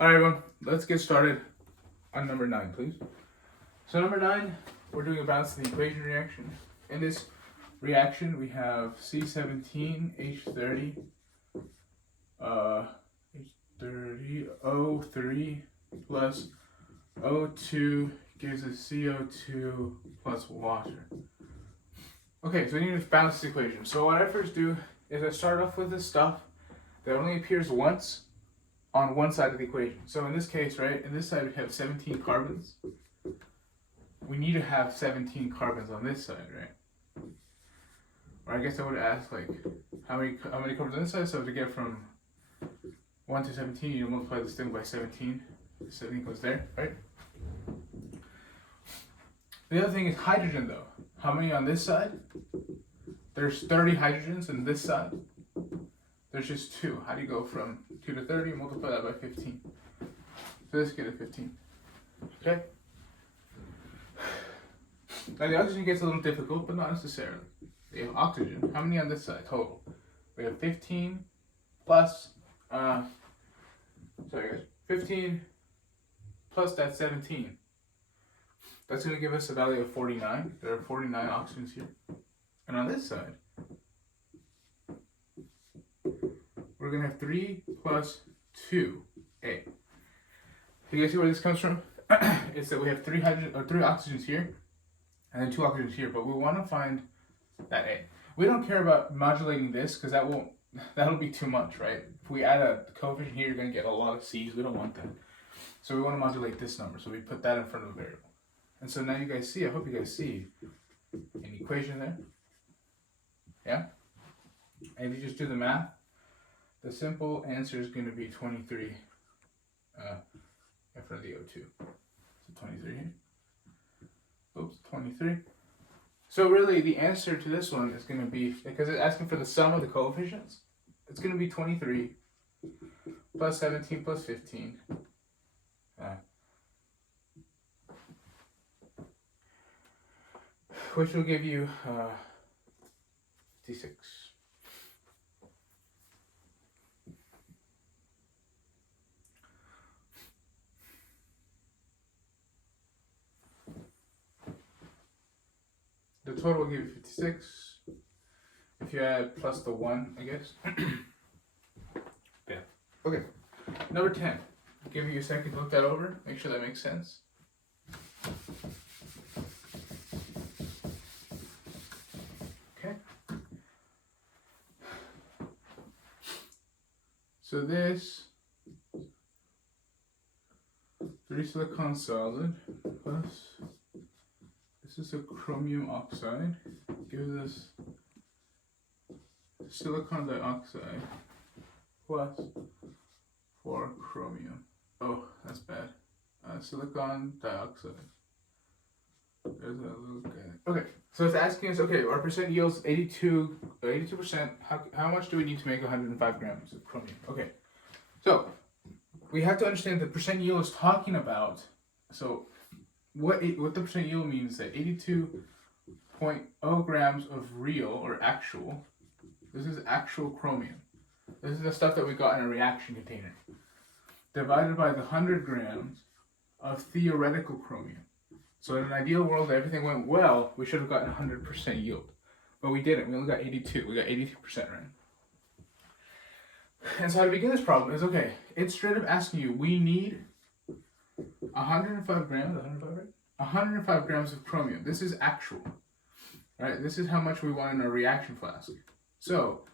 Alright everyone, let's get started on number 9, please. So number 9, we're doing a balance of the equation reaction. In this reaction, we have C17H30, O3 plus O2 gives us CO2 plus water. Okay, so we need to balance this equation. So what I first do is I start off with this stuff that only appears once on one side of the equation. So in this case, right, in this side we have 17 carbons. We need to have 17 carbons on this side, right? Or I guess I would ask, like, how many carbons on this side? So to get from 1 to 17, you multiply this thing by 17. 17 goes there, right? The other thing is hydrogen, though. How many on this side? There's 30 hydrogens on this side. There's just 2. How do you go from 2 to 30? Multiply that by 15. So let's get a 15. Okay? Now the oxygen gets a little difficult, but not necessarily. We have oxygen. How many on this side total? We have 15 plus, 15 plus that 17. That's going to give us a value of 49. There are 49 oxygens here. And on this side, we're going to have 3 plus 2A. You guys see where this comes from? It's that we have 3 oxygens here, and then 2 oxygens here, but we want to find that A. We don't care about modulating this, because that'll be too much, right? If we add a coefficient here, you're going to get a lot of C's. We don't want that. So we want to modulate this number, so we put that in front of a variable. And so now you guys see, I hope you guys see an equation there. Yeah? And if you just do the math, the simple answer is going to be 23 in front of the O2. So 23 here. Oops, 23. So really the answer to this one is going to be, because it's asking for the sum of the coefficients, it's going to be 23 plus 17 plus 15. Which will give you 56. The total will give you 56. If you add plus the 1, I guess. Yeah. Okay. Number 10. I'll give you a second to look that over. Make sure that makes sense. Okay. So this 3 silicon solid plus this is a chromium oxide, gives us silicon dioxide plus 4 chromium. Oh, that's bad. Silicon dioxide. There's a little guy. Okay, so it's asking us, okay, our percent yields 82%. How much do we need to make 105 grams of chromium? Okay, so we have to understand the percent yield is talking about. So what the percent yield means is that 82.0 grams of real or actual. This is actual chromium. This is the stuff that we got in a reaction container. Divided by the 100 grams of theoretical chromium. So in an ideal world, everything went well, we should have gotten 100% yield. But we didn't. We only got 82. We got 82%, right? And so how to begin this problem is, okay, it's straight up asking you, we need 105 grams, 105 grams of chromium. This is actual, right? This is how much we want in our reaction flask. So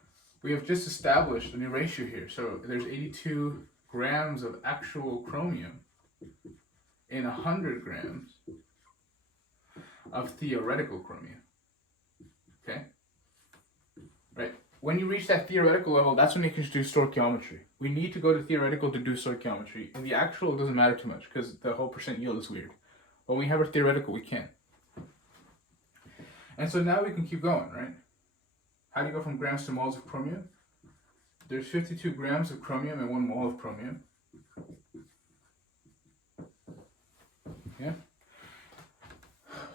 we have just established a new ratio here. So there's 82 grams of actual chromium in 100 grams of theoretical chromium. Okay? Right. When you reach that theoretical level, that's when you can do stoichiometry. We need to go to theoretical to do stoichiometry. In the actual, it doesn't matter too much because the whole percent yield is weird. When we have our theoretical, we can. And so now we can keep going, right? How do you go from grams to moles of chromium? There's 52 grams of chromium and 1 mole of chromium. Yeah.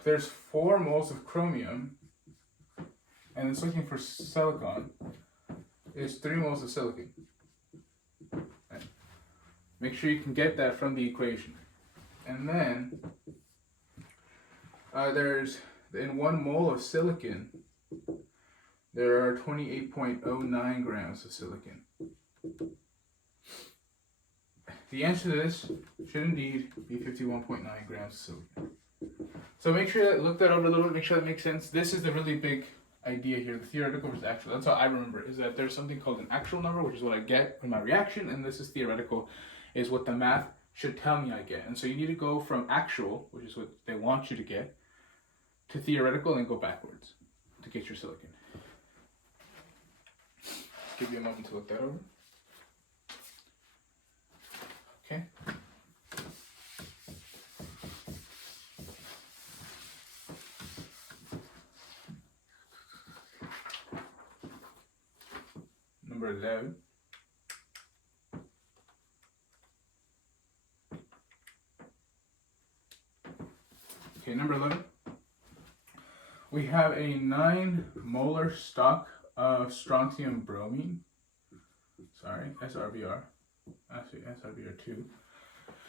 There's 4 moles of chromium, and it's looking for silicon. Is 3 moles of silicon. Right. Make sure you can get that from the equation. And then there's, in 1 mole of silicon, there are 28.09 grams of silicon. The answer to this should indeed be 51.9 grams of silicon. So make sure that, look that over a little bit, make sure that makes sense. This is the really big idea here, the theoretical versus actual. That's how I remember it, is that there's something called an actual number, which is what I get in my reaction, and this is theoretical, is what the math should tell me I get. And so you need to go from actual, which is what they want you to get, to theoretical, and go backwards to get your silicon. Give you a moment to look that over. Okay. Number 11. Okay, number 11. We have a 9 molar stock of strontium bromine. Sorry, SRBR. Actually, SRBR2.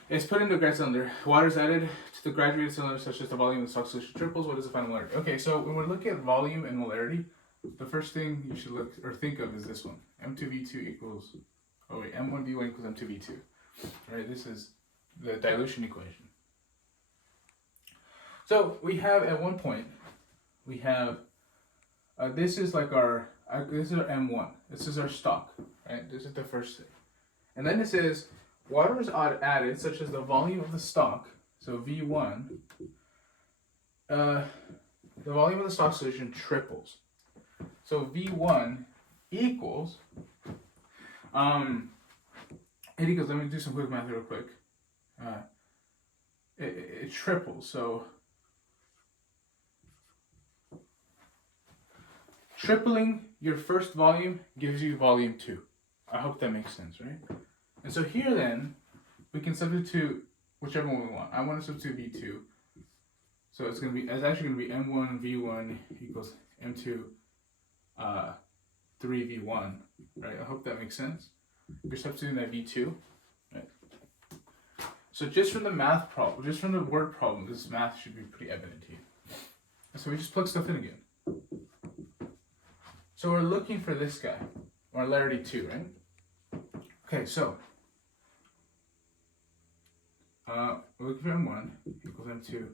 It's put into a grad cylinder. Water is added to the graduated cylinder such that the volume of the stock solution triples. What is the final molarity? Okay, so when we're looking at volume and molarity, the first thing you should look or think of is this one. M2V2 equals, M1V1 equals M2V2. All right, this is the dilution equation. So we have at one point, we have, this is like our, this is our M1. This is our stock, right? This is the first thing. And then it says, water is added such as the volume of the stock, so V1, the volume of the stock solution triples. So V1 equals, it equals, let me do some quick math real quick. It triples, so tripling your first volume gives you volume 2. I hope that makes sense, right? And so here then, we can substitute whichever one we want. I want to substitute V2. So it's actually going to be M1 V1 equals M2 3V1, right? I hope that makes sense. You're substituting that V2, right? So just from the math problem, just from the word problem, this math should be pretty evident to you. So we just plug stuff in again. So we're looking for this guy, molarity 2, right? Okay, so we're looking for M1 equals M2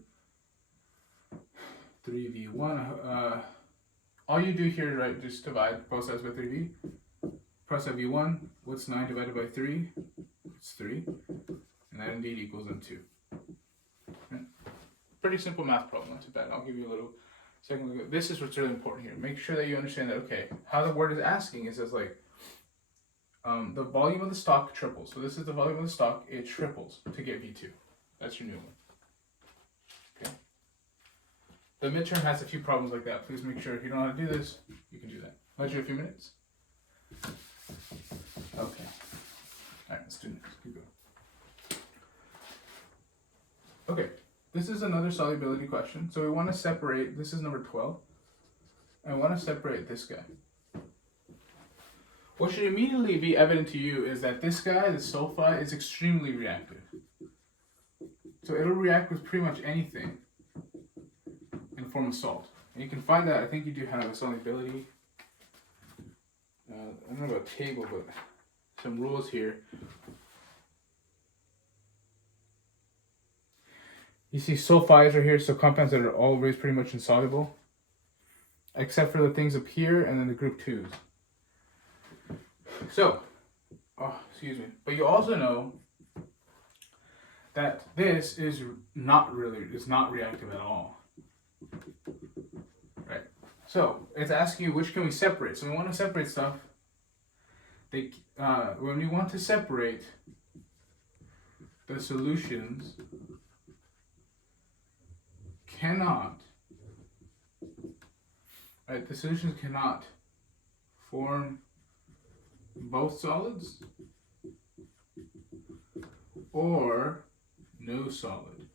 3V1. All you do here, right, just divide both sides by 3V. Press at V1, what's 9 divided by 3? It's 3. And that indeed equals M2. Okay. Pretty simple math problem, not too bad. I'll give you a little second look. This is what's really important here. Make sure that you understand that, okay, how the word is asking is as like, the volume of the stock triples. So this is the volume of the stock, it triples to get V2. That's your new one. Okay. The midterm has a few problems like that. Please make sure if you don't know how to do this, you can do that. Let you a few minutes. Okay. All right, let's do next. Keep going. Okay, this is another solubility question. So we want to separate, this is number 12. I want to separate this guy. What should immediately be evident to you is that this guy, the sulfide, is extremely reactive. So it'll react with pretty much anything in the form of salt. And you can find that, I think you do have a solubility, I don't know about table, but some rules here. You see sulfides right here, so compounds that are always pretty much insoluble, except for the things up here and then the group 2s. So, excuse me, but you also know that this is not reactive at all, right? So, it's asking you which can we separate. So we want to separate stuff. When we want to separate the solutions, the solutions cannot form both solids or no solid.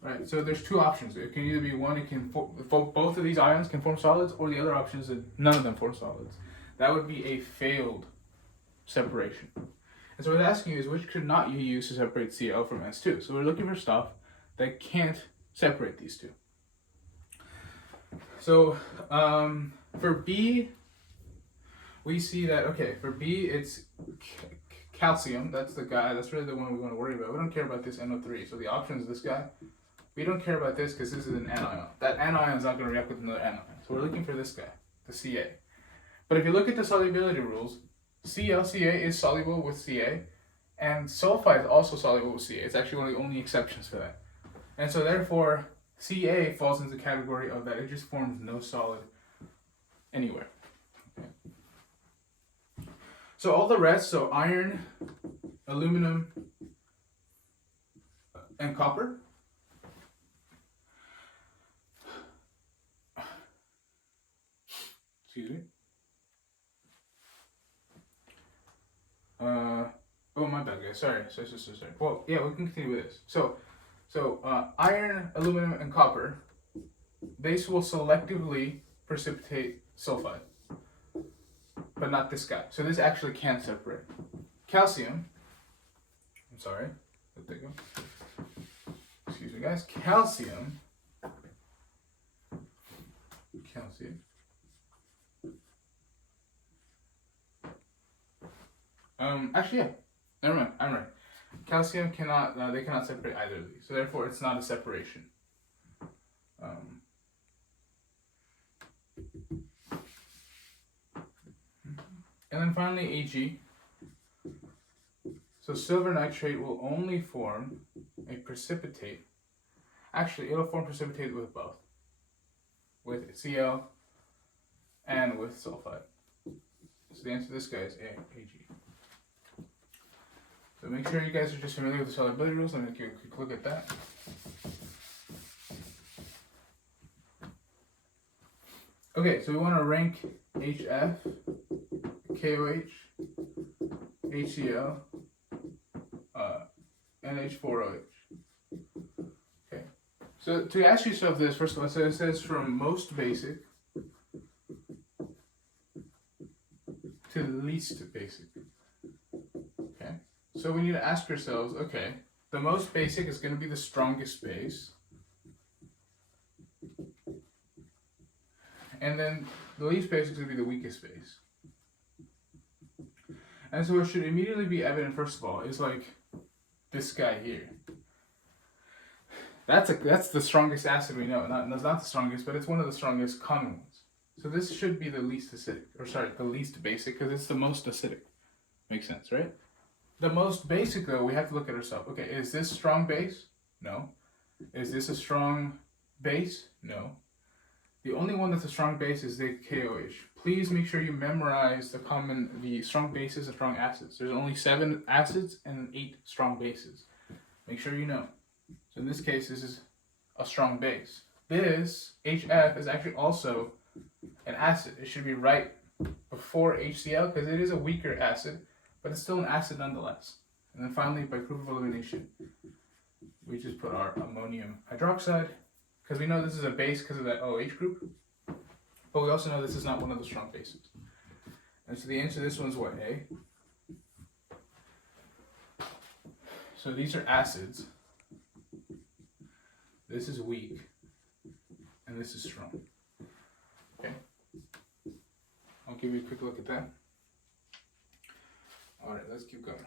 Right, so there's two options. It can either be one, it can both of these ions can form solids, or the other option is that none of them form solids. That would be a failed separation. And And so what it's asking you is which could not you use to separate Cl from S2? So we're looking for stuff that can't separate these two. So for B, we see that, okay, for B it's calcium. That's the guy, that's really the one we want to worry about. We don't care about this NO3. So the option is this guy. We don't care about this because this is an anion. That anion is not going to react with another anion. So we're looking for this guy, the Ca. But if you look at the solubility rules, ClCa is soluble with Ca, and sulfide is also soluble with Ca. It's actually one of the only exceptions for that. And so therefore, Ca falls into the category of that it just forms no solid anywhere. Okay. So all the rest, so iron, aluminum, and copper, excuse me. Oh, my bad, guys. Sorry. Well, yeah, we can continue with this. So iron, aluminum, and copper, they will selectively precipitate sulfide, but not this guy. So this actually can't separate. Calcium, I'm sorry. Let that go. Excuse me, guys. Calcium. Actually, yeah. Never mind. I'm right. Calcium cannot. They cannot separate either of these. So therefore, it's not a separation. And then finally, Ag. So silver nitrate will only form a precipitate. Actually, it'll form precipitate with both, with Cl and with sulfide. So the answer to this guy is Ag. So make sure you guys are just familiar with the solubility rules. Let me give a quick look at that. Okay, so we want to rank HF, KOH, HCl, NH4OH. Okay, so to ask yourself this, first of all, so it says from most basic to least basic. Okay, so we need to ask ourselves, okay, the most basic is going to be the strongest base. And then the least basic is going to be the weakest base. And so what should immediately be evident, first of all, is like this guy here. That's the strongest acid we know. Not the strongest, but it's one of the strongest common ones. So this should be the least acidic, or sorry, the least basic, because it's the most acidic. Makes sense, right? The most basic, though, we have to look at ourselves. Okay, is this strong base? No. Is this a strong base? No. The only one that's a strong base is the KOH. Please make sure you memorize the strong bases and strong acids. There's only 7 acids and 8 strong bases. Make sure you know. So in this case, this is a strong base. This, HF, is actually also an acid. It should be right before HCl because it is a weaker acid, but it's still an acid nonetheless. And then finally, by proof of elimination, we just put our ammonium hydroxide, because we know this is a base because of that OH group, but we also know this is not one of the strong bases. And so the answer to this one is what, A? So these are acids. This is weak, and this is strong. Okay? I'll give you a quick look at that. All right, let's keep going.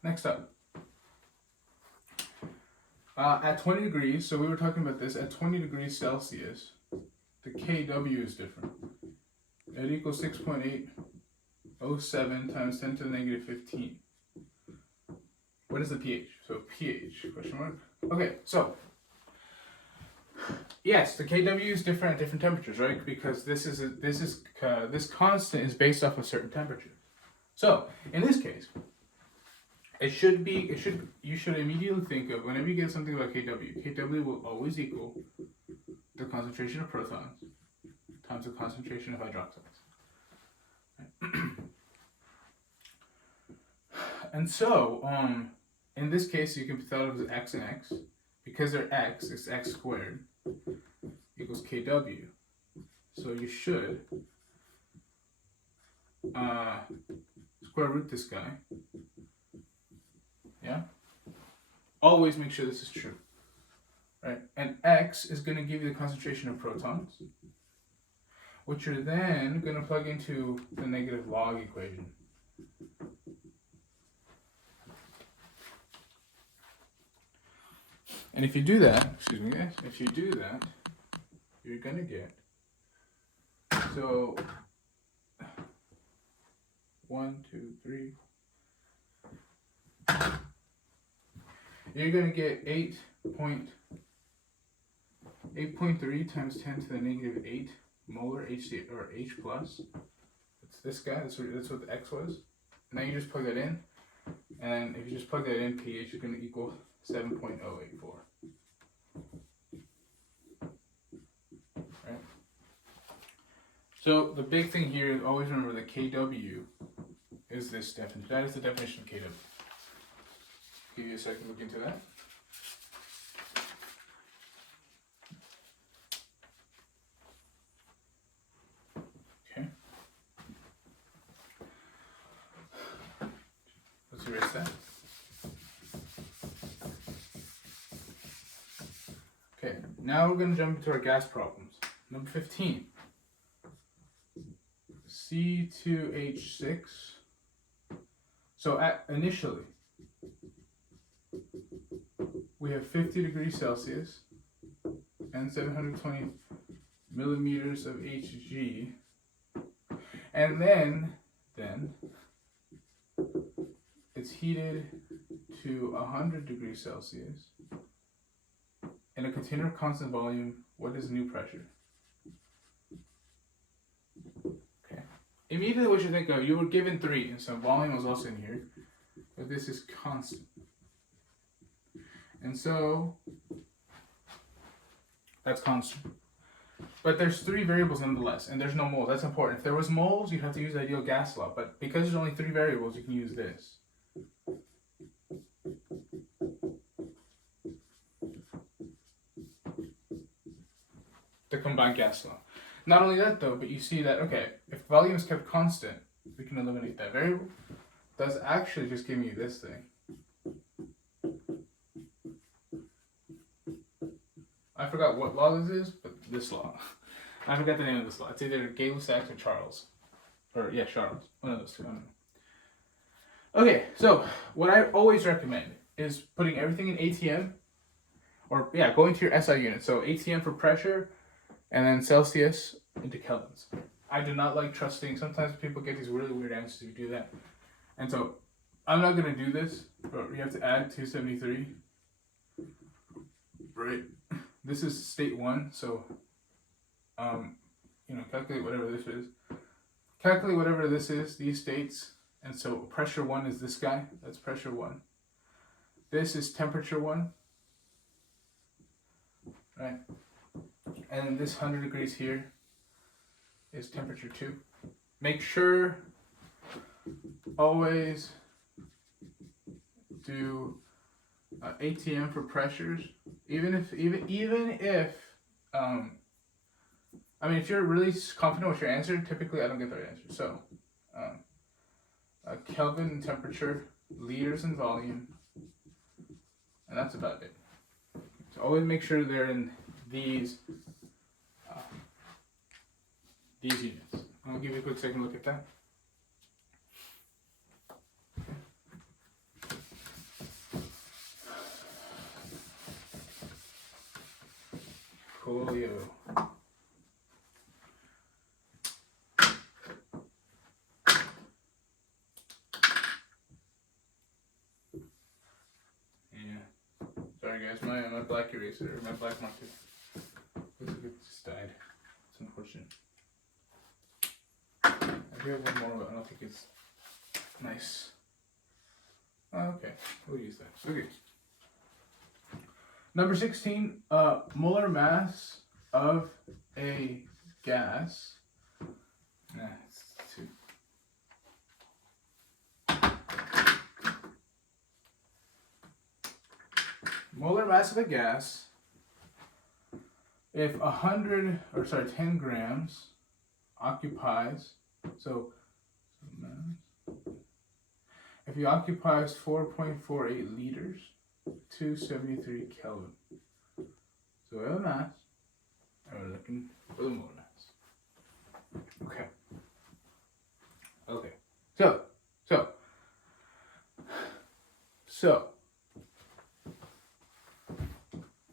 Next up, at 20 degrees, so we were talking about this, at 20 degrees Celsius, the Kw is different. It equals 6.807 times 10 to the negative 15. What is the pH? So pH, question mark. Okay, so, yes, the Kw is different at different temperatures, right? Because this constant is based off a certain temperature. So, in this case, you should immediately think of, whenever you get something about Kw will always equal the concentration of protons times the concentration of hydroxides. And so, in this case, you can thought of as x and x. Because they're x, it's x squared equals Kw. So you should square root this guy. Yeah? Always make sure this is true. Right? And x is going to give you the concentration of protons, which you're then going to plug into the negative log equation. And if you do that, excuse me guys, if you do that, you're going to get, so 1, 2, 3, you're going to get 8.3 times 10 to the negative 8 molar HC, or H plus. It's this guy, that's what the X was. Now you just plug that in, and if you just plug that in, pH is going to equal 7.084. Right? So the big thing here is always remember that KW is this definition. That is the definition of KW. Give you a second to look into that. Okay. Let's erase that. Okay, now we're going to jump into our gas problems. Number 15. C2H6. So initially, we have 50 degrees Celsius and 720 millimeters of Hg. And then it's heated to 100 degrees Celsius in a container of constant volume. What is new pressure? Okay. Immediately what you think of, you were given 3, and so volume was also in here, but this is constant. And so that's constant. But there's 3 variables nonetheless, and there's no moles. That's important. If there was moles, you'd have to use the ideal gas law, but because there's only 3 variables, you can use this. The combined gas law. Not only that though, but you see that, okay, if volume is kept constant, we can eliminate that variable. That's actually just giving you this thing. I forgot what law this is, but this law. I forgot the name of this law. It's either Gay-Lussac or Charles. Or, yeah, Charles. One of those two. I don't know. Okay, so what I always recommend is putting everything in ATM. Or, yeah, going to your SI unit. So ATM for pressure, and then Celsius into kelvins. I do not like trusting. Sometimes people get these really weird answers if you do that. And so I'm not going to do this, but you have to add 273. Right. This is state 1, so calculate whatever this is. Calculate whatever this is, these states. And so pressure 1 is this guy. That's pressure 1. This is temperature 1. Right. And then this 100 degrees here is temperature 2. Make sure always do ATM for pressures. Even if if you're really confident with your answer, typically I don't get that answer. So Kelvin and temperature, liters and volume, and that's about it. So always make sure they're in these units. I'll give you a quick second look at that. Coolio. Yeah. Sorry guys, my black eraser, my black marker, looks like it just died. It's unfortunate. I do have one more, but I don't think it's nice. Oh, okay, we'll use that. Okay. Number 16, molar mass of a gas. It's 2. Molar mass of a gas if 10 grams occupies, so if it occupies 4.48 liters, 273 Kelvin. So we have a mass, and we're looking for the molar mass. Okay. Okay. So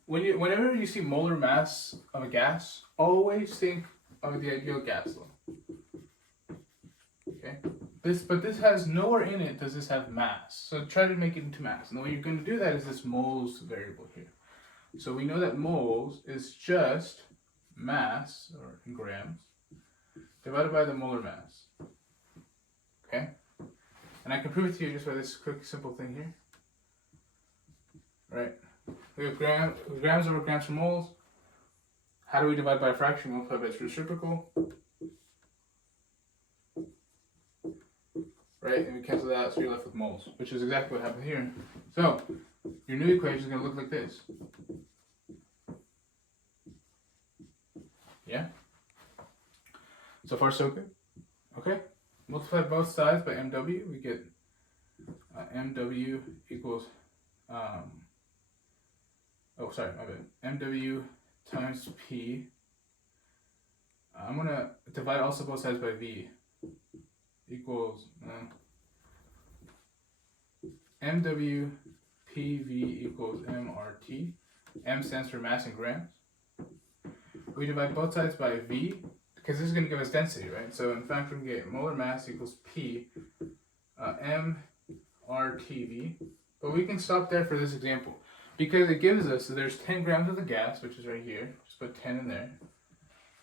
whenever you see molar mass of a gas, always think of the ideal gas law. Okay. But this has nowhere in it does this have mass. So try to make it into mass. And the way you're going to do that is this moles variable here. So we know that moles is just mass, or in grams, divided by the molar mass. Okay? And I can prove it to you just by this quick, simple thing here. Right? We have grams over grams per moles. How do we divide by a fraction? Multiply by its reciprocal. Right? And we cancel that out, so you're left with moles, which is exactly what happened here. So, your new equation is going to look like this. Yeah? So far, so good. Okay? Multiply both sides by MW, we get MW equals, MW times P. I'm going to divide also both sides by V equals MW PV equals MRT. M stands for mass in grams. We divide both sides by V because this is going to give us density, right? So in fact, we can get molar mass equals P MRTV. But we can stop there for this example because it gives us, so there's 10 grams of the gas, which is right here. Just put 10 in there,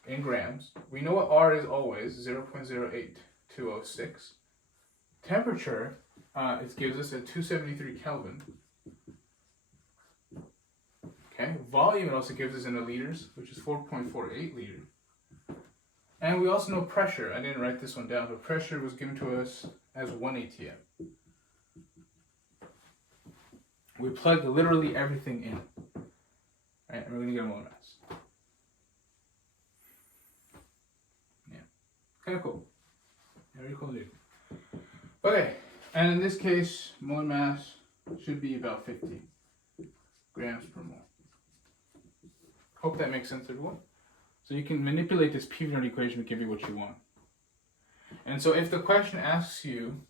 in grams. We know what R is always, 0.08206. Temperature, it gives us at 273 Kelvin. Okay, volume it also gives us in the liters, which is 4.48 liters. And we also know pressure. I didn't write this one down, but pressure was given to us as 1 atm. We plug literally everything in. Right, and we're going to get a molar mass. Yeah, kind of cool. Very cool, dude. Okay, and in this case, molar mass should be about 50 grams per mole. Hope that makes sense, everyone. So you can manipulate this P-V equation to give you what you want. And so if the question asks you,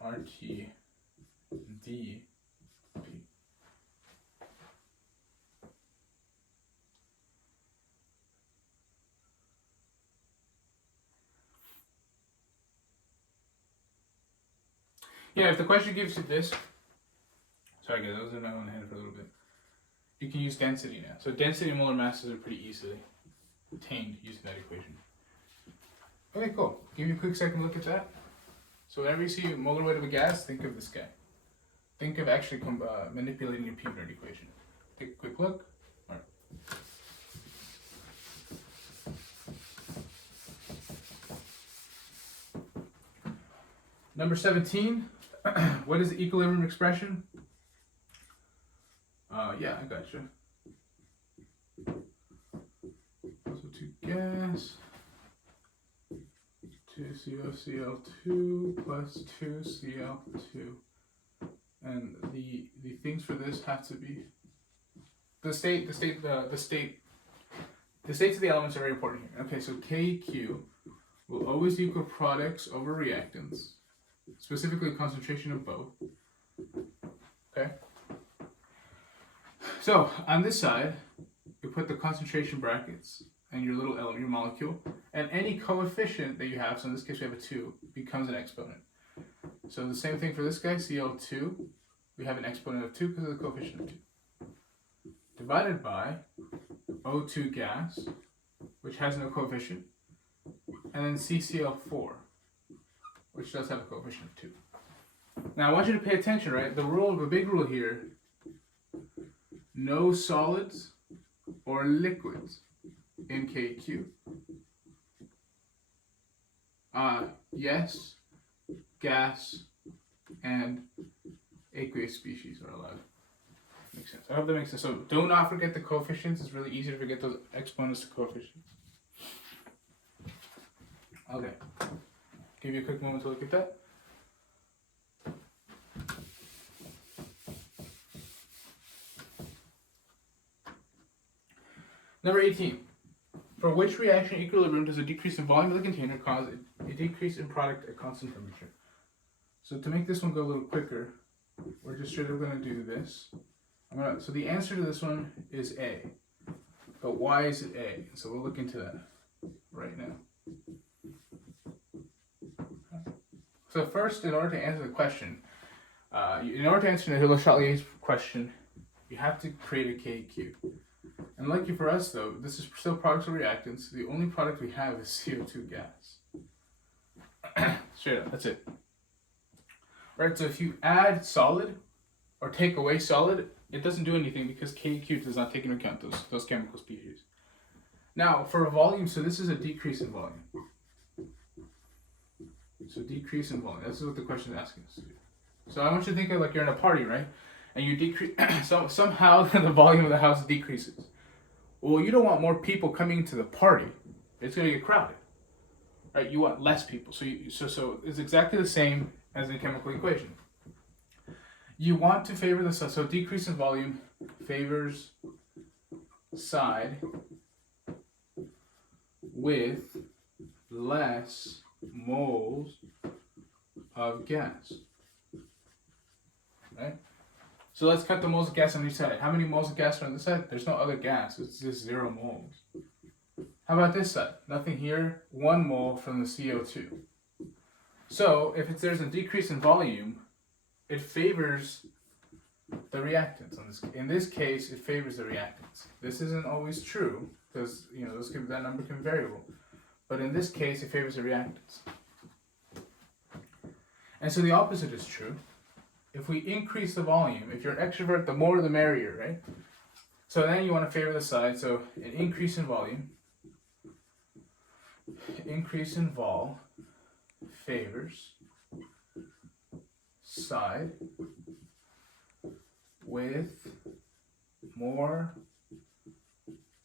RT D P. Yeah, if the question gives you this, sorry guys, I was in my own head for a little bit. You can use density now. So density and molar masses are pretty easily obtained using that equation. Okay, cool. Give you a quick second to look at that. So whenever you see a molar weight of a gas, think of this guy. Think of actually manipulating your P-V equation. Take a quick look. All right. Number 17. What is the equilibrium expression? Yeah, I got you. Also 2 gas, 2COCl2 plus 2Cl2. And the things for this have to be the states of the elements are very important here. Okay, so KQ will always equal products over reactants, specifically concentration of both. Okay. So on this side, you put the concentration brackets and your little element, your molecule, and any coefficient that you have, so in this case we have a 2, becomes an exponent. So the same thing for this guy, Cl2, we have an exponent of 2 because of the coefficient of 2. Divided by O2 gas, which has no coefficient, and then CCl4, which does have a coefficient of 2. Now I want you to pay attention, right? The big rule here, no solids or liquids in KQ. Yes, gas, and aqueous species are allowed. Makes sense. I hope that makes sense. So do not forget the coefficients. It's really easy to forget those exponents to coefficients. Okay. Give you a quick moment to look at that. Number 18. For which reaction equilibrium does a decrease in volume of the container cause a decrease in product at constant temperature? So to make this one go a little quicker, we're just straight up going to do this. So the answer to this one is A. But why is it A? So we'll look into that right now. So first, in order to answer the question, in order to answer Le Chatelier's question, you have to create a KQ. And lucky for us though, this is still products or reactants. The only product we have is CO2 gas. Straight up, that's it. Right, so if you add solid or take away solid, it doesn't do anything because KQ does not take into account those chemical species. Now, for volume, so this is a decrease in volume. So decrease in volume, this is what the question is asking us to do. So I want you to think of like you're in a party, right? And you decrease, somehow the volume of the house decreases. Well, you don't want more people coming to the party. It's going to get crowded, right? You want less people. So it's exactly the same as in a chemical equation. You want to favor the side. So decrease in volume favors side with less moles of gas, right? So let's cut the moles of gas on each side. How many moles of gas are on this side? There's no other gas. It's just 0 moles. How about this side? Nothing here. 1 mole from the CO2. So if there's a decrease in volume, it favors the reactants. In this case, it favors the reactants. This isn't always true because that number can be variable. But in this case, it favors the reactants. And so the opposite is true. If we increase the volume, if you're an extrovert, the more the merrier, right? So then you want to favor the side. So an increase in volume, increase in vol favors side with more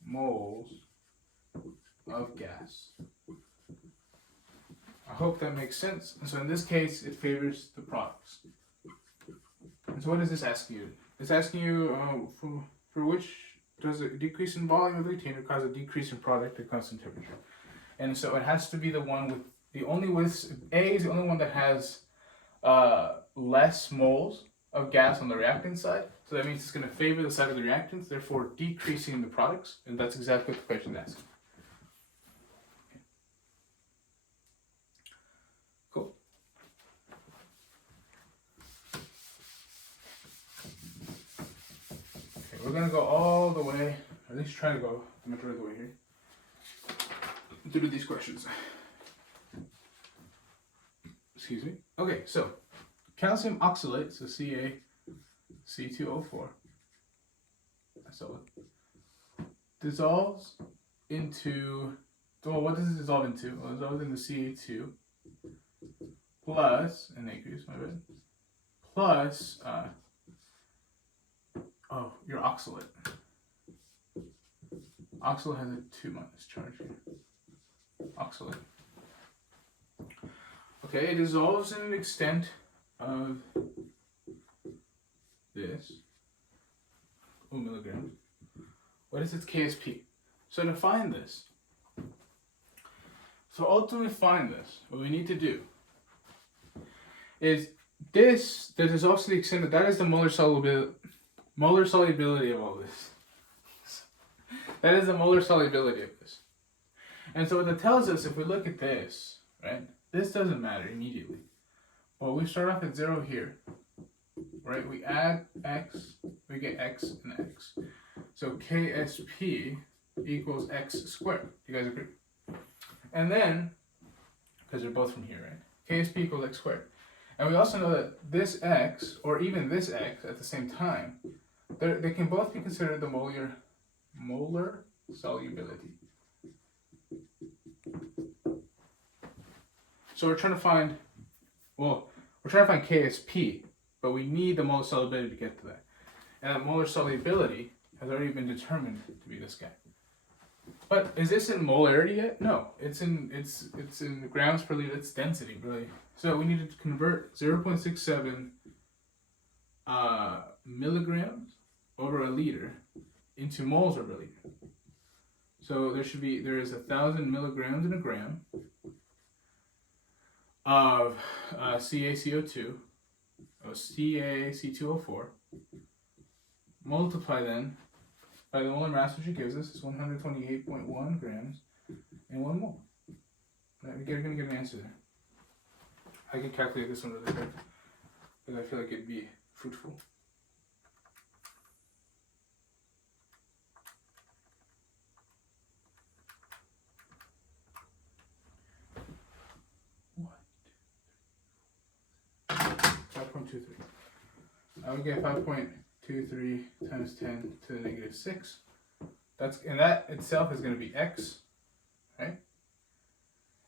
moles of gas. I hope that makes sense. And so in this case, it favors the products. And so what does this ask you? It's asking you for which does a decrease in volume of the container cause a decrease in product at constant temperature. And so it has to be the one with A is the only one that has less moles of gas on the reactant side. So that means it's going to favor the side of the reactants, therefore decreasing the products. And that's exactly what the question is asking. Cool. Okay, we're going to go all the way, or at least try to go the majority of the way here, to do these questions. Excuse me. Okay, so calcium oxalate, so CaC2O4, that's all. Dissolves into, well, what does it dissolve into? Well, it dissolves into Ca2 plus, and aqueous, my bad, plus, your oxalate. Oxalate has a 2- charge here. Oxalate. Okay, it dissolves in an extent of this milligrams. What is its KSP? So to find this, ultimately find this, what we need to do is this that is also the extent that is the molar solubility of all this. That is the molar solubility of this. And so what that tells us, if we look at this, right, this doesn't matter immediately. Well, we start off at 0 here, right? We add x, we get x and x. So KSP equals x squared. You guys agree? And then, because they're both from here, right? KSP equals x squared. And we also know that this x, or even this x at the same time, they can both be considered the molar solubility. So we're trying to find KSP. but we need the molar solubility to get to that. And that molar solubility has already been determined to be this guy. But is this in molarity yet? No, it's in grams per liter. It's density, really. So we need to convert 0.67 milligrams over a liter into moles over a liter. So there is 1,000 milligrams in a gram of CaCO2, or CaC2O4. Multiply then by the molar mass, which it gives us is 128.1 grams in 1 mole. Right, we're going to get an answer there. I can calculate this one really quick because I feel like it'd be fruitful. I would get 5.23 times 10 to the negative 6. And that itself is going to be x, right?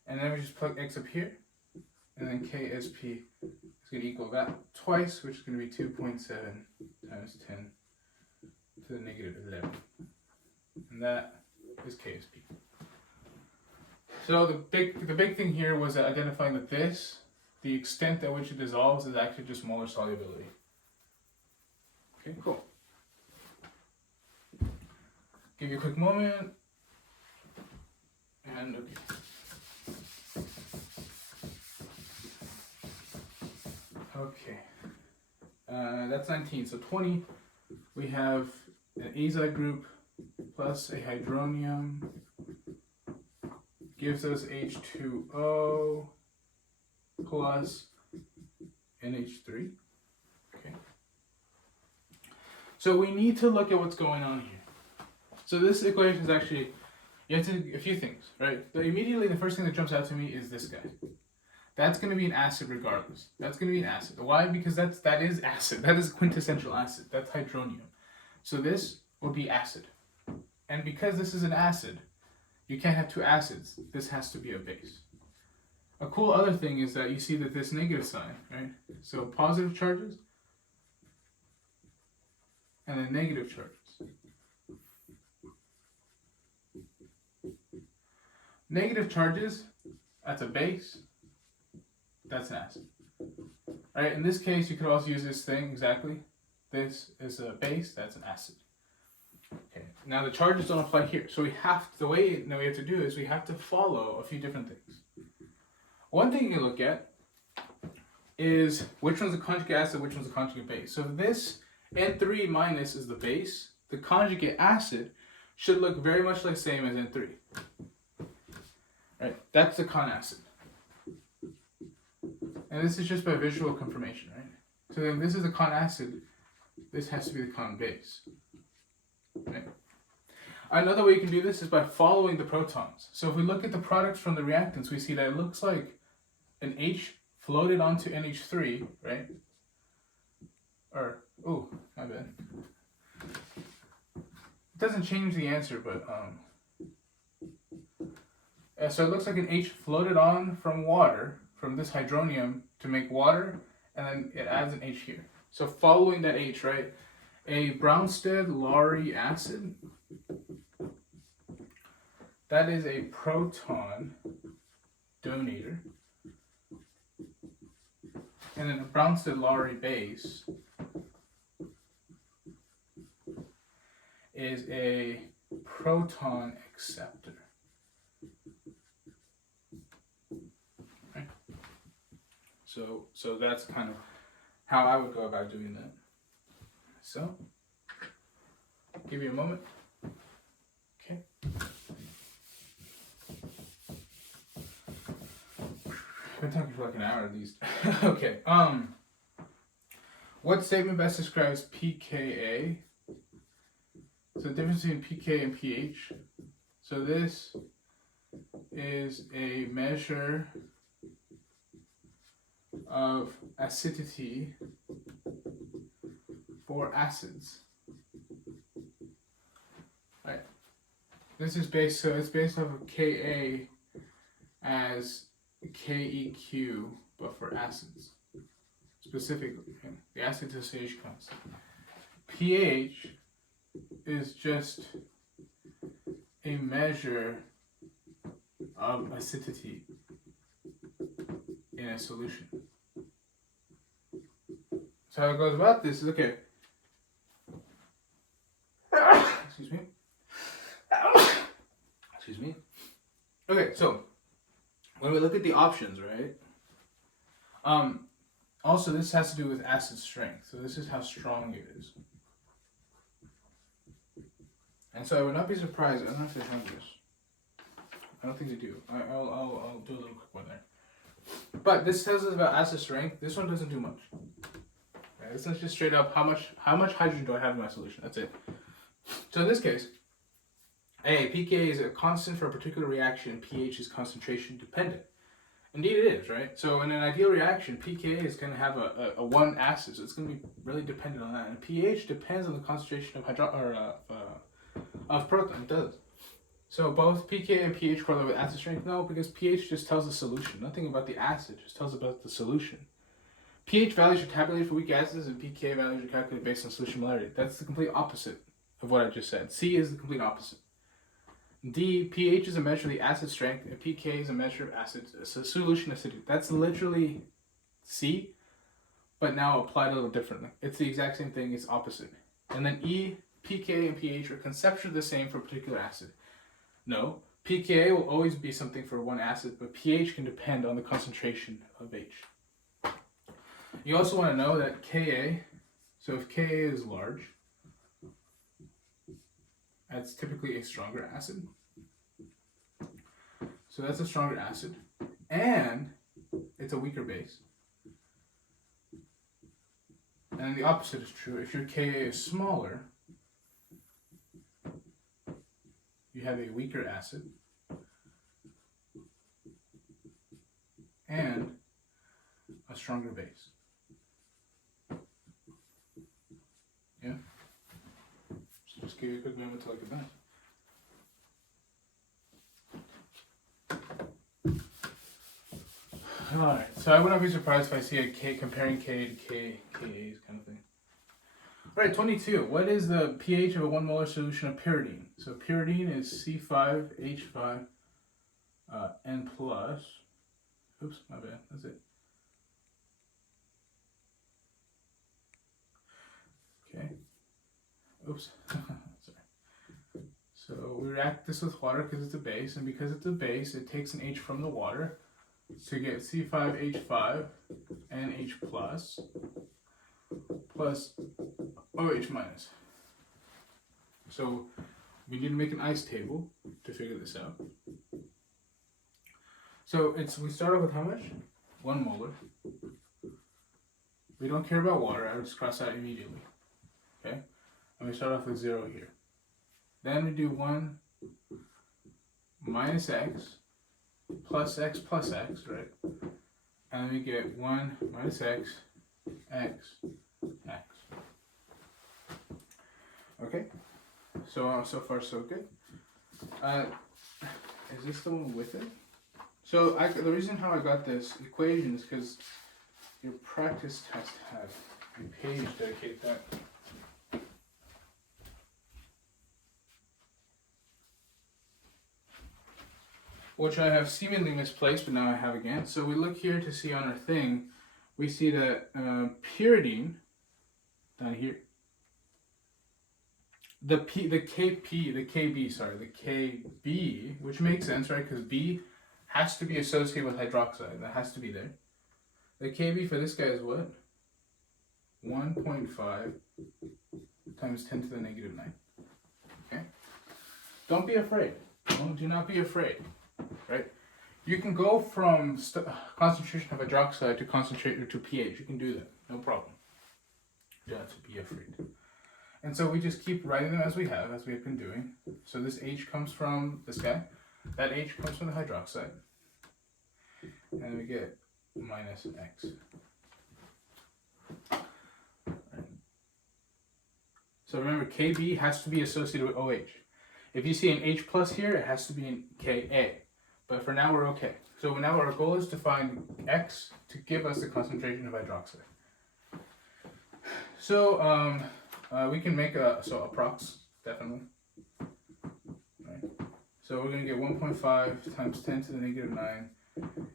And then we just plug x up here, and then KSP is going to equal that twice, which is going to be 2.7 times 10 to the negative 11. And that is KSP. So the big thing here was identifying that the extent at which it dissolves is actually just molar solubility. Okay, cool. Give you a quick moment. And okay. Okay. That's 19. So 20, we have an azide group plus a hydronium gives us H2O plus NH3. Okay. So we need to look at what's going on here. So this equation is actually, you have to do a few things, right? So immediately the first thing that jumps out to me is this guy. That's going to be an acid regardless. That's going to be an acid. Why? Because that is acid. That is quintessential acid. That's hydronium. So this will be acid. And because this is an acid, you can't have two acids. This has to be a base. A cool other thing is that you see that this negative sign, right? So positive charges and then negative charges. Negative charges, that's a base, that's an acid. Right? In this case, you could also use this thing exactly. This is a base, that's an acid. Okay. Now the charges don't apply here. So the way we have to do is we have to follow a few different things. One thing you can look at is which one's a conjugate acid, which one's a conjugate base. So this N3 minus is the base. The conjugate acid should look very much like the same as N3. Right? That's the con acid. And this is just by visual confirmation, right? So then this is the con acid. This has to be the con base. Right? Another way you can do this is by following the protons. So if we look at the products from the reactants, we see that it looks like an H floated onto NH3, right? Or, oh, my bad. It doesn't change the answer, but so it looks like an H floated on from water, from this hydronium to make water, and then it adds an H here. So following that H, right? A Bronsted-Lowry acid, that is a proton donator. And then a Bronsted-Lowry base is a proton acceptor. Right? So that's kind of how I would go about doing that. So, give you a moment. Okay. I've been talking for like an hour at least. Okay. What statement best describes pKa? So the difference between pK and pH. So this is a measure of acidity for acids. Right. This is based off of Ka as KEQ, but for acids specifically. Okay? the acid dissociation constant. pH is just a measure of acidity in a solution. So how it goes about this is, okay. Excuse me. Excuse me. Okay, so when we look at the options, right? Also, this has to do with acid strength. So this is how strong it is. And so I would not be surprised. I don't know if they have this. I don't think they do. I'll do a little quick one there. But this tells us about acid strength. This one doesn't do much. Okay, this one's just straight up how much hydrogen do I have in my solution. That's it. So in this case, pK is a constant for a particular reaction. pH is concentration dependent. Indeed it is, right? So in an ideal reaction, pK is going to have a one acid, so it's going to be really dependent on that. And pH depends on the concentration of proton. It does. So both pK and pH correlate with acid strength? No, because pH just tells the solution. Nothing about the acid, just tells about the solution. pH values are tabulated for weak acids, and pK values are calculated based on solution molarity. That's the complete opposite of what I just said. C is the complete opposite. D, pH is a measure of the acid strength, and pK is a measure of acid solution acidity. That's literally C, but now applied a little differently. It's the exact same thing, it's opposite. And then E, pK and pH are conceptually the same for a particular acid. No, pKa will always be something for one acid, but pH can depend on the concentration of H. You also want to know that Ka, so if Ka is large, that's typically a stronger acid. So that's a stronger acid. And it's a weaker base. And the opposite is true. If your Ka is smaller, you have a weaker acid and a stronger base. Yeah? So just give you a quick moment to look at that. Alright, so I would not be surprised if I see a K comparing K to KAs kind of thing. Alright, 22. What is the pH of a 1 molar solution of pyridine? So pyridine is C5H5 N plus. Oops, my bad. That's it. Okay. Oops. Sorry. So we react this with water because it's a base, and because it's a base, it takes an H from the water to get C5H5 and H plus OH minus. So we need to make an ice table to figure this out. So we start off with how much? 1 molar. We don't care about water, I would just cross out immediately. Okay? And we start off with 0 here. Then we do 1 minus x plus x, right? And we get 1 minus x, x. Okay? So far so good. Is this the one with it? So the reason how I got this equation is because your practice test had a page dedicated to that. Which I have seemingly misplaced, but now I have again. So we look here to see on our thing, we see that pyridine down here. The KB, which makes sense, right? Because B has to be associated with hydroxide. That has to be there. The KB for this guy is what? 1.5 times 10 to the negative 9. Okay? Don't be afraid. Do not be afraid. Right? You can go from concentration of hydroxide to concentration to pH. You can do that. No problem. You don't have to be afraid. And so we just keep writing them as we have been doing. So this H comes from this guy. That H comes from the hydroxide. And we get minus X. Right. So remember, Kb has to be associated with OH. If you see an H plus here, it has to be in Ka. But for now, we're okay. So now our goal is to find X to give us the concentration of hydroxide. So we can make a prox, definitely. Right. So we're going to get 1.5 times 10 to the negative 9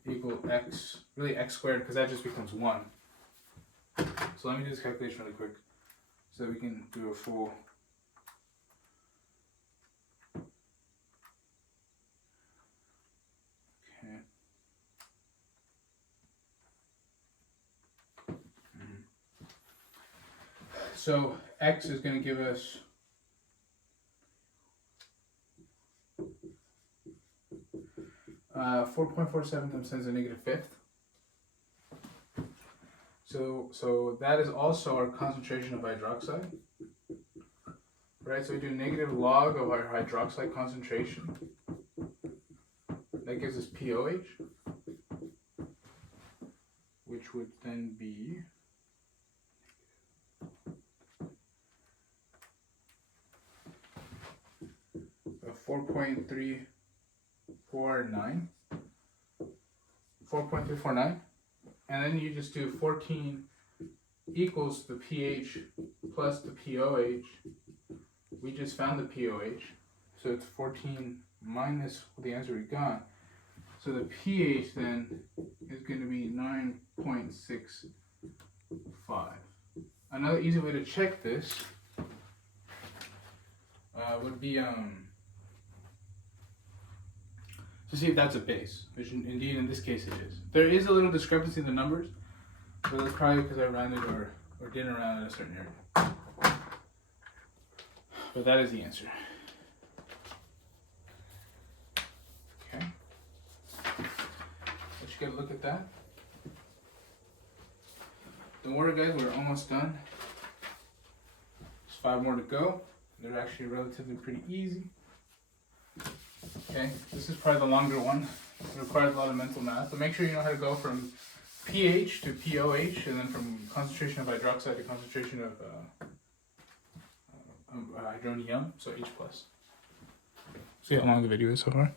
equal x, really x squared, because that just becomes 1. So let me do this calculation really quick so that we can do a full. Okay. So x is going to give us 4.47 times 10 to the negative 5th. So that is also our concentration of hydroxide. Right, so we do negative log of our hydroxide concentration. That gives us POH, which would then be 4.349, and then you just do 14 equals the pH plus the POH. We just found the POH, so it's 14 minus the answer we got. So the pH then is going to be 9.65. Another easy way to check this would be to see if that's a base, which indeed in this case it is. There is a little discrepancy in the numbers, but that's probably because I rounded or didn't round in a certain area. But that is the answer. Okay. Let's get a look at that. Don't worry guys, we're almost done. There's 5 more to go. They're actually relatively pretty easy. Okay, this is probably the longer one. It requires a lot of mental math, but make sure you know how to go from pH to POH, and then from concentration of hydroxide to concentration of hydronium, so H+. See how long the video is so far?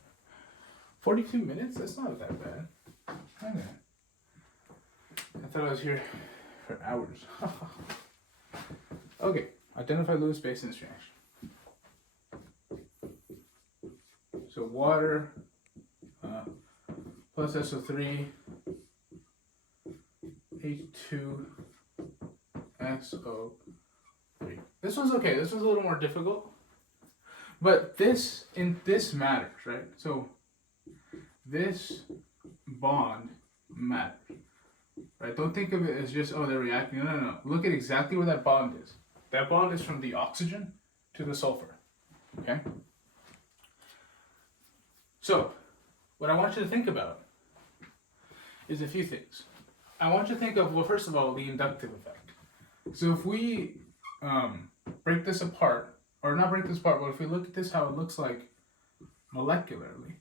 42 minutes? That's not that bad. Okay. I thought I was here for hours. Okay, identify Lewis base in this reaction. So water plus SO3, H2SO3. This one's okay. This one's a little more difficult, but this matters, right? So this bond matters, right? Don't think of it as just, oh, they're reacting. No. Look at exactly where that bond is. That bond is from the oxygen to the sulfur, okay? So what I want you to think about is a few things. I want you to think of, well, first of all, the inductive effect. So if we break this apart, or not break this apart, but if we look at this, how it looks like molecularly,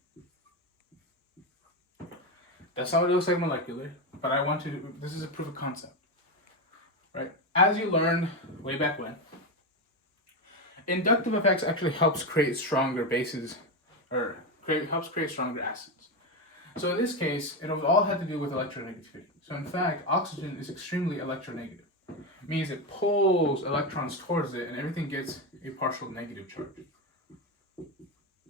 that's how it looks like molecular, but I want you to, this is a proof of concept, right? As you learned way back when, inductive effects actually helps create stronger bases, or helps create stronger acids. So in this case, it all had to do with electronegativity. So in fact, oxygen is extremely electronegative. It means it pulls electrons towards it, and everything gets a partial negative charge,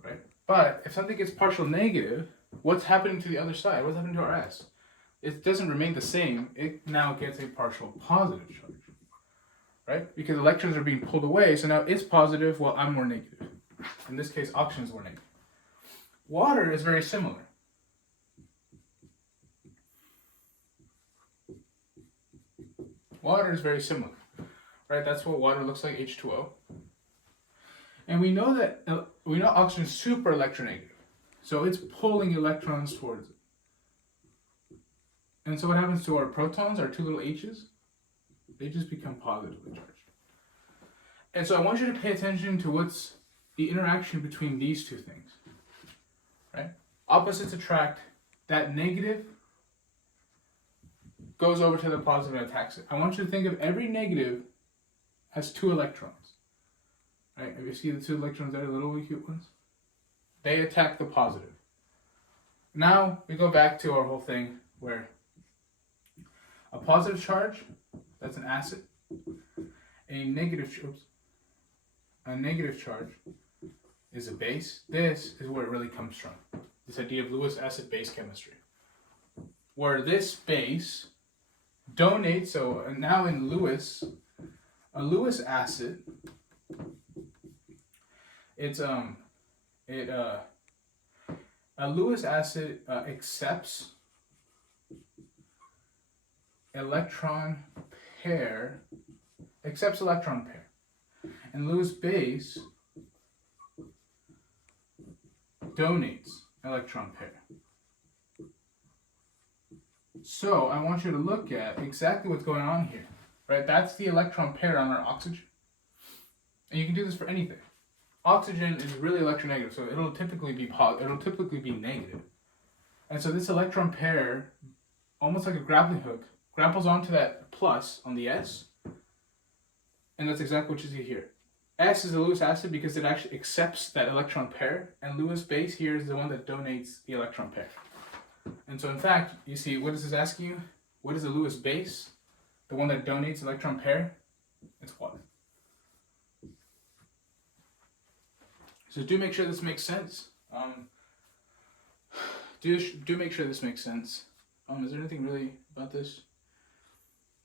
right? But if something gets partial negative, what's happening to the other side? What's happening to our S? It doesn't remain the same. It now gets a partial positive charge, right? Because electrons are being pulled away, so now it's positive while I'm more negative. In this case, oxygen is more negative. Water is very similar. Water is very similar, right? That's what water looks like, H2O. And we know that oxygen is super electronegative, so it's pulling electrons towards it. And so what happens to our protons, our two little H's? They just become positively charged. And so I want you to pay attention to what's the interaction between these two things, right? Opposites attract. That negative goes over to the positive and attacks it. I want you to think of every negative as 2 electrons, right? If you see the 2 electrons there, the little cute ones, they attack the positive. Now we go back to our whole thing where a positive charge, that's an acid. a negative charge is a base. This is where it really comes from. This idea of Lewis acid-base chemistry, where this base donates. So now in Lewis, a Lewis acid, a Lewis acid accepts electron pair, and Lewis base donates electron pair. So I want you to look at exactly what's going on here, right? That's the electron pair on our oxygen, and you can do this for anything. Oxygen is really electronegative, so it'll typically be negative. And so this electron pair, almost like a grappling hook, grapples onto that plus on the S, and that's exactly what you see here. S is a Lewis acid because it actually accepts that electron pair, and Lewis base here is the one that donates the electron pair. And so in fact, you see, what is this asking you? What is a Lewis base? The one that donates electron pair? It's water. So do make sure this makes sense. Do make sure this makes sense. Is there anything really about this?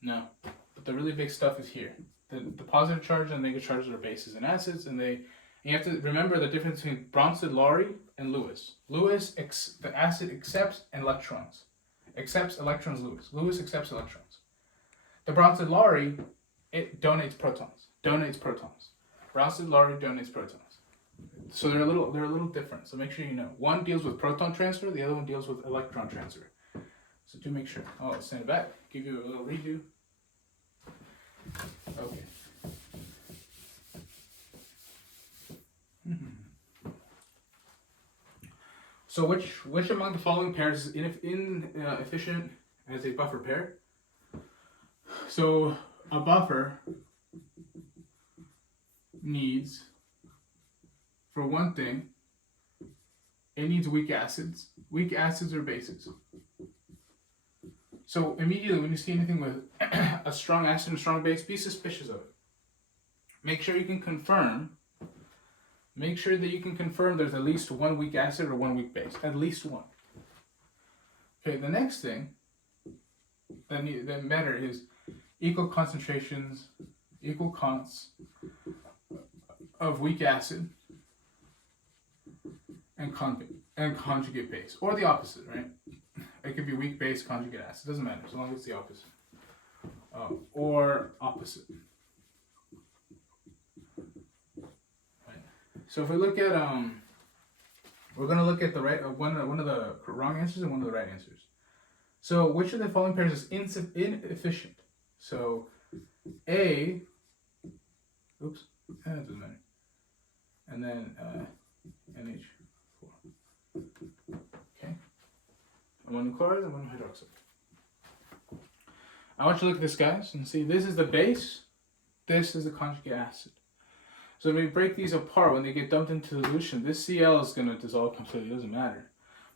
No. But the really big stuff is here. The positive charge and negative charges are bases and acids, and you have to remember the difference between Bronsted-Lowry and Lewis. The acid accepts electrons. Accepts electrons, Lewis. Lewis accepts electrons. The Bronsted-Lowry, it donates protons. Bronsted-Lowry donates protons. So they're a little different. So make sure you know. One deals with proton transfer, the other one deals with electron transfer. So do make sure. Oh, let's send it back. Give you a little redo. Okay. So which among the following pairs is inefficient as a buffer pair? So a buffer needs, for one thing, it needs weak acids. Weak acids or bases. So immediately when you see anything with a strong acid and a strong base, be suspicious of it. Make sure you can confirm. Make sure that you can confirm there's at least one weak acid or one weak base. At least one. Okay, the next thing that matter is equal concentrations, equal consts of weak acid and conjugate base, or the opposite, right? It could be weak base, conjugate acid. Doesn't matter as long as it's the opposite, or opposite. Right. So if we look at we're gonna look at the right one of the wrong answers and one of the right answers. So which of the following pairs is inefficient? So A. Oops, that doesn't matter. And then NH4. Okay. One chloride and one hydroxide. I want you to look at this, guys, and see this is the base, this is the conjugate acid. So when we break these apart, when they get dumped into the solution, this Cl is going to dissolve completely, it doesn't matter.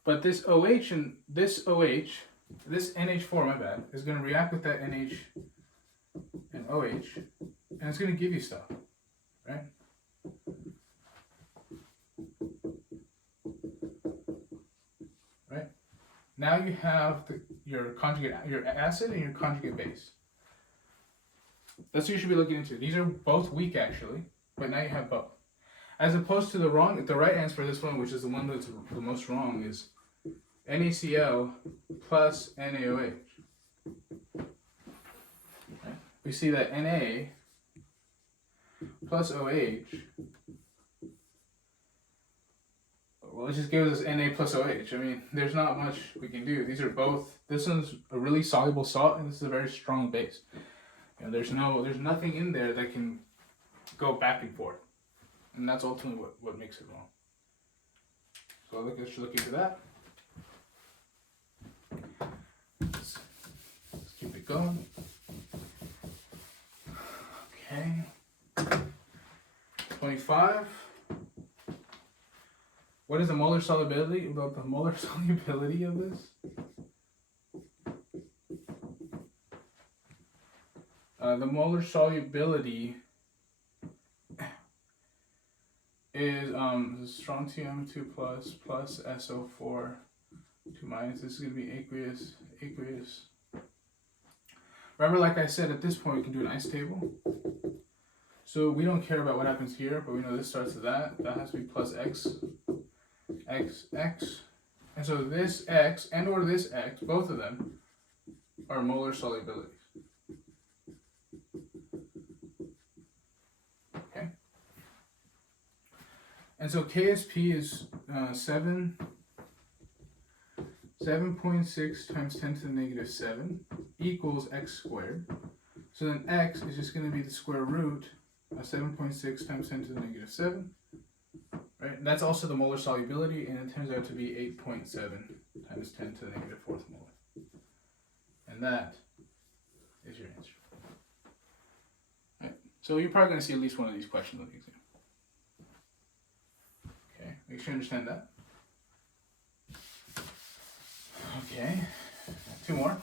But this OH and this OH, this NH4, my bad, is going to react with that NH and OH, and it's going to give you stuff, right? Right? Now you have your acid and your conjugate base. That's what you should be looking into. These are both weak actually, but now you have both. As opposed to the right answer for this one, which is the one that's the most wrong, is NaCl plus NaOH. Right? We see that Na plus OH, well, it just gives us Na plus OH. I mean, there's not much we can do. These are both, this one's a really soluble salt, and this is a very strong base. You know, there's nothing in there that can go back and forth. And that's ultimately what makes it wrong. So let's look into that. Let's keep it going. Okay. 25. What is the molar solubility of this? The molar solubility is strontium 2 plus SO4 2 minus. This is going to be aqueous. Remember, like I said, at this point we can do an ice table. So we don't care about what happens here, but we know this starts with that. That has to be plus x. And so this x and or this x, both of them, are molar solubilities. Okay. And so KSP is 7.6 times 10 to the negative 7 equals x squared. So then x is just going to be the square root of 7.6 times 10 to the negative 7. Right? And that's also the molar solubility, and it turns out to be 8.7 times 10 to the negative 4th molar. And that is your answer. Right? So you're probably going to see at least one of these questions on the exam. Okay, make sure you understand that. Okay, 2 more.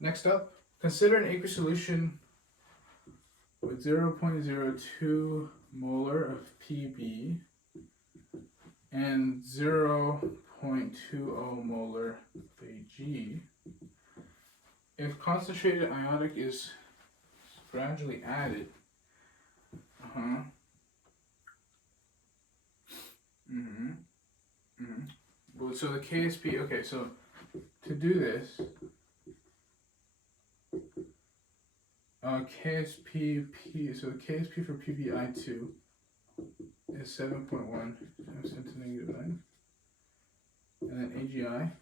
Next up, consider an aqueous solution with 0.02 molar of Pb and 0.20 molar of Ag. If concentrated ionic is gradually added, Well, so the KSP, okay, so to do this, so the KSP for PbI2 is 7.1 times 10 to the negative 9. And then AGI,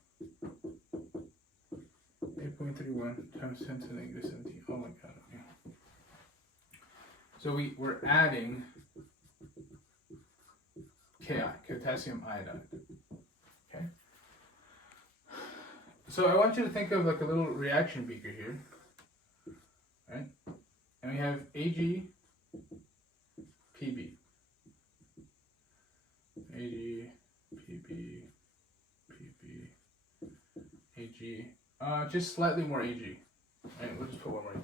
8.31 times 10 to the negative 17. Oh my god, okay. So we're adding Ki, potassium iodide. Okay? So I want you to think of like a little reaction beaker here. Right? And we have Ag, Pb. Ag, Pb, Ag. Just slightly more Ag. Right? We'll just put one more Ag.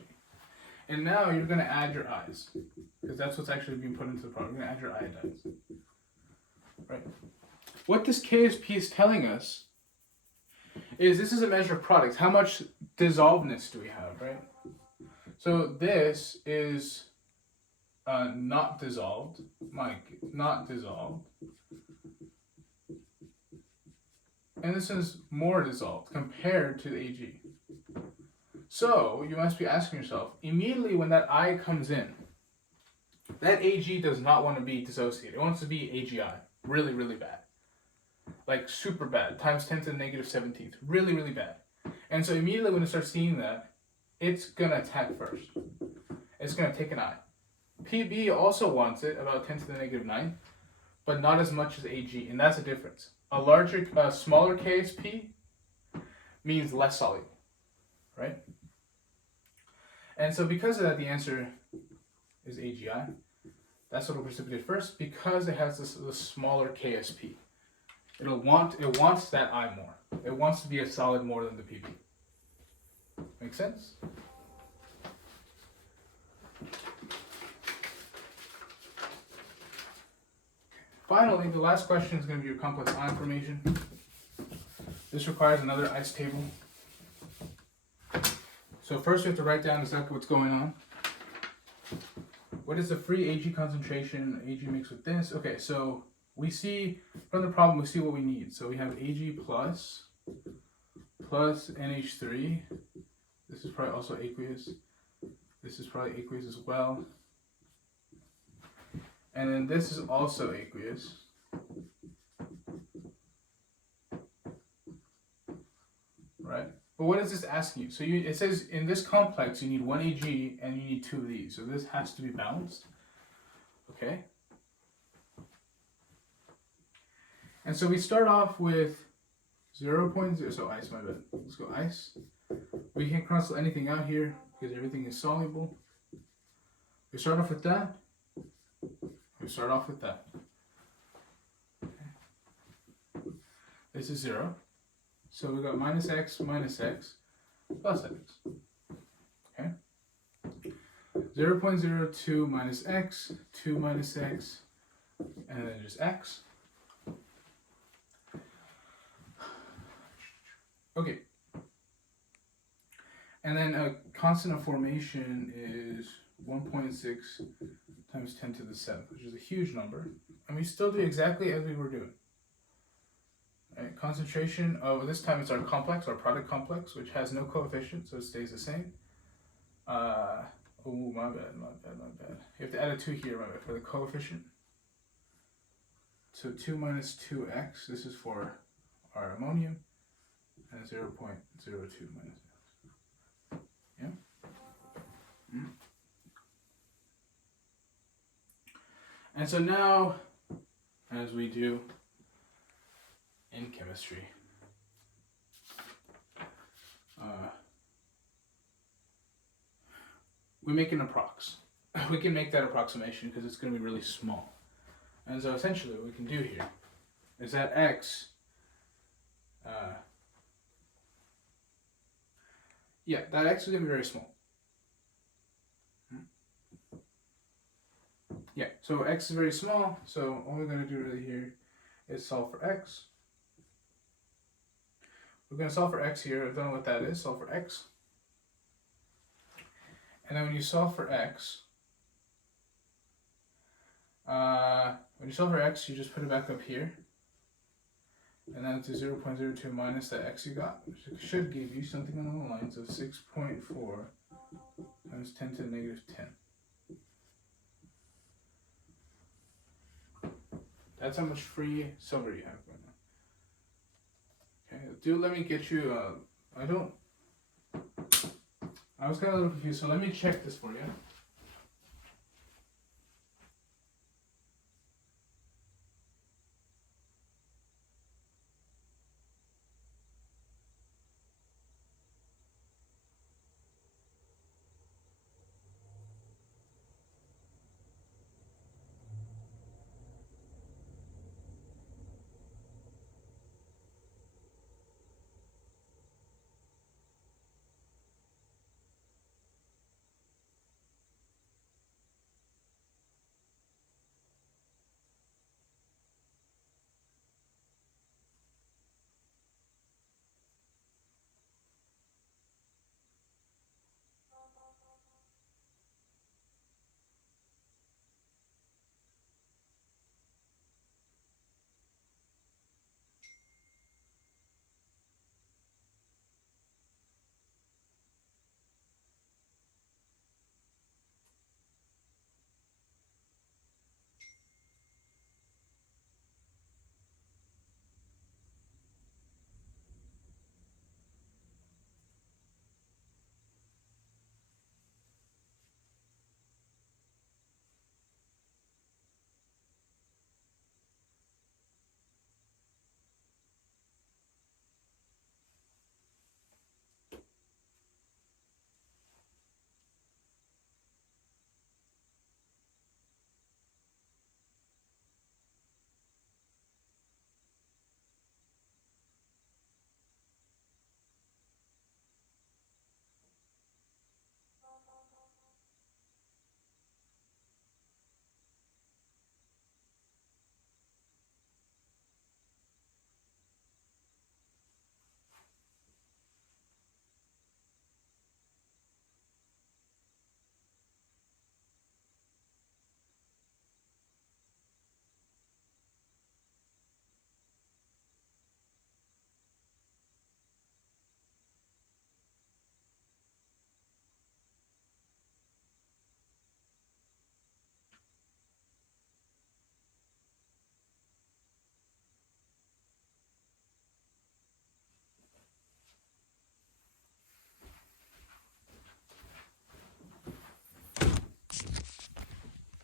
And now you're going to add your I's, because that's what's actually being put into the product. You're going to add your iodides. Right? What this KSP is telling us is this is a measure of products. How much dissolvedness do we have, right? So this is not dissolved. Mike, not dissolved. And this is more dissolved compared to the Ag. So you must be asking yourself, immediately when that I comes in, that Ag does not want to be dissociated. It wants to be AGI. Really, really bad. Like super bad. Times 10 to the negative 17th. Really, really bad. And so immediately when it starts seeing that, it's going to attack first. It's going to take an I. PB also wants it, about 10 to the negative 9, but not as much as Ag, and that's the difference. A smaller KSP means less soluble, right? And so because of that, the answer is AGI. That's what will precipitate first, because it has this smaller KSP. It wants that I more. It wants to be a solid more than the PB. Make sense? Finally, the last question is going to be your complex ion formation. This requires another ice table. So first we have to write down exactly what's going on. What is the free Ag concentration? Ag mixed with this. Okay, so we see from the problem, we see what we need. So we have Ag plus NH3. This is probably also aqueous. This is probably aqueous as well. And then this is also aqueous. Right? But what is this asking you? So it says in this complex you need 1 Ag and you need 2 of these. So this has to be balanced. Okay? And so we start off with 0.0. So ice, my bad. Let's go ice. We can't cancel anything out here because everything is soluble. We start off with that. We start off with that. Okay. This is 0. So we got minus x plus x. Okay. 0.02 minus x, 2 minus x, and then just x. Okay. And then a constant of formation is 1.6 times 10 to the 7th, which is a huge number. And we still do exactly as we were doing. Right, concentration of, this time it's our complex, our product complex, which has no coefficient, so it stays the same. Oh, my bad. You have to add a 2 here, my bad, for the coefficient. So 2 minus 2x, this is for our ammonium, and 0.02 minus x. Yeah? Mm. And so now, as we do in chemistry, we make an approx. We can make that approximation because it's going to be really small. And so essentially what we can do here is that x, that x is going to be very small. Yeah, so x is very small, so all we're going to do really here is solve for x. We're going to solve for x here. I don't know what that is. Solve for x. And then when you solve for x, you just put it back up here. And then to 0.02 minus that x you got, which should give you something along the lines of 6.4 times 10 to the negative 10. That's how much free silver you have right now. Okay, let me get you, I was kind of a little confused, so let me check this for you.